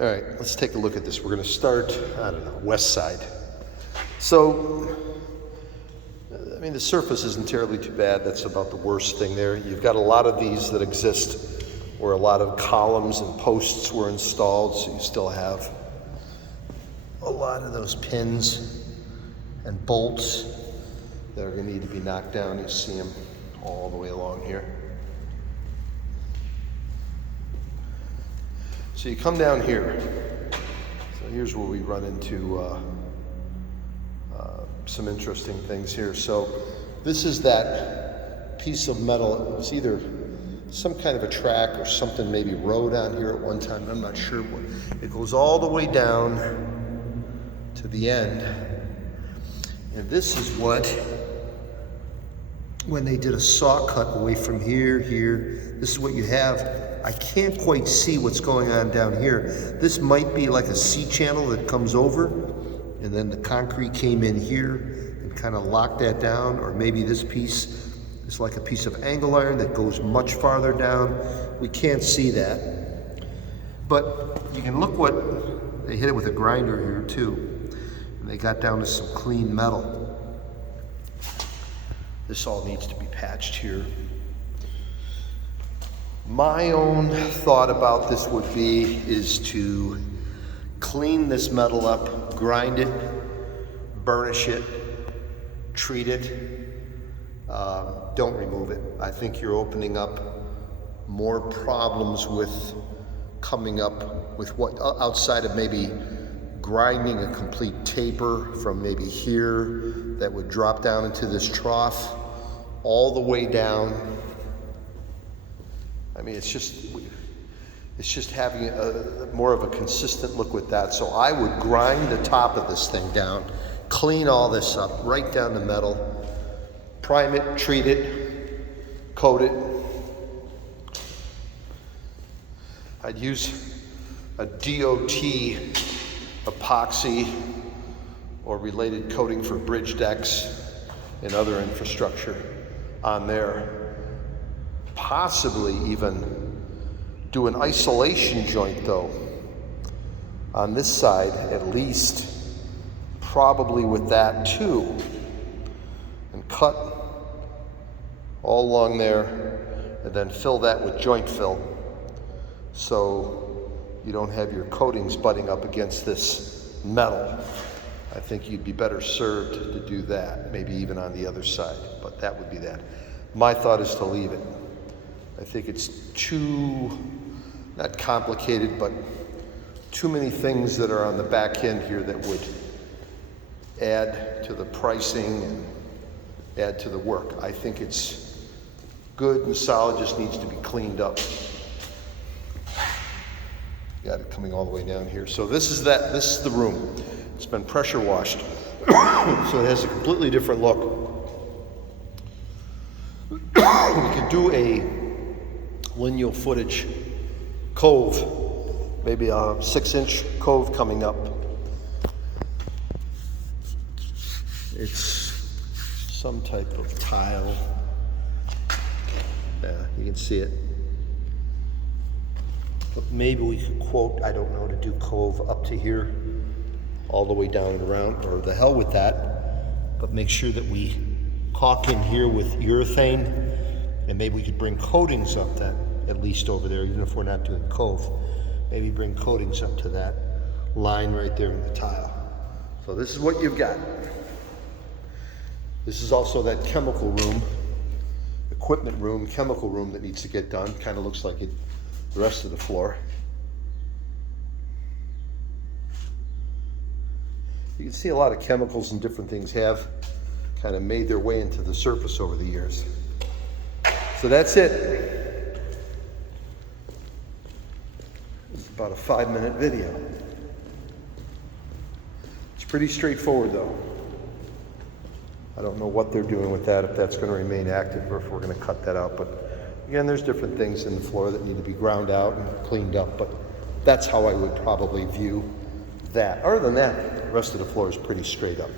All right, let's take a look at this. We're going to start, I don't know, west side. So, I mean, the surface isn't terribly too bad. That's about the worst thing there. You've got a lot of these that exist where a lot of columns and posts were installed, so you still have a lot of those pins and bolts that are going to need to be knocked down. You see them all the way along here. So you come down here. So here's where we run into some interesting things here. So this is that piece of metal. It was either some kind of a track or something maybe rode on here at one time. I'm not sure what. It goes all the way down to the end. And this is what, when they did a saw cut away from here, this is what you have. I can't quite see what's going on down here. This might be like a C-channel that comes over, and then the concrete came in here and kind of locked that down, or maybe this piece is like a piece of angle iron that goes much farther down. We can't see that. But you can look what, they hit it with a grinder here too, and they got down to some clean metal. This all needs to be patched here. My own thought about this would be is to clean this metal up, grind it, burnish it, treat it. Don't remove it. I think you're opening up more problems with coming up with what outside of maybe grinding a complete taper from maybe here that would drop down into this trough all the way down. I mean, it's just having more of a consistent look with that. So I would grind the top of this thing down, clean all this up, right down the metal, prime it, treat it, coat it. I'd use a DOT epoxy or related coating for bridge decks and other infrastructure on there. Possibly even do an isolation joint though on this side at least, probably with that too, and cut all along there and then fill that with joint fill so you don't have your coatings butting up against this metal. I think you'd be better served to do that, maybe even on the other side, but that would be that. My thought is to leave it. I think it's too, not complicated, but too many things that are on the back end here that would add to the pricing and add to the work. I think it's good and solid, just needs to be cleaned up. Got it coming all the way down here. So this is the room. It's been pressure washed. So it has a completely different look. We could do a lineal footage cove, maybe a 6-inch cove coming up. It's some type of tile. Yeah, you can see it. But maybe we could quote, I don't know, to do cove up to here, all the way down and around, or the hell with that. But make sure that we caulk in here with urethane, and maybe we could bring coatings up that, at least over there, even if we're not doing cove. Maybe bring coatings up to that line right there in the tile. So this is what you've got. This is also that chemical room, equipment room, chemical room that needs to get done. Kind of looks like it, the rest of the floor. You can see a lot of chemicals and different things have kind of made their way into the surface over the years. So that's it. It's about a 5-minute video. It's pretty straightforward though. I don't know what they're doing with that, if that's going to remain active or if we're going to cut that out. But again, there's different things in the floor that need to be ground out and cleaned up, but that's how I would probably view that. Other than that, the rest of the floor is pretty straight up.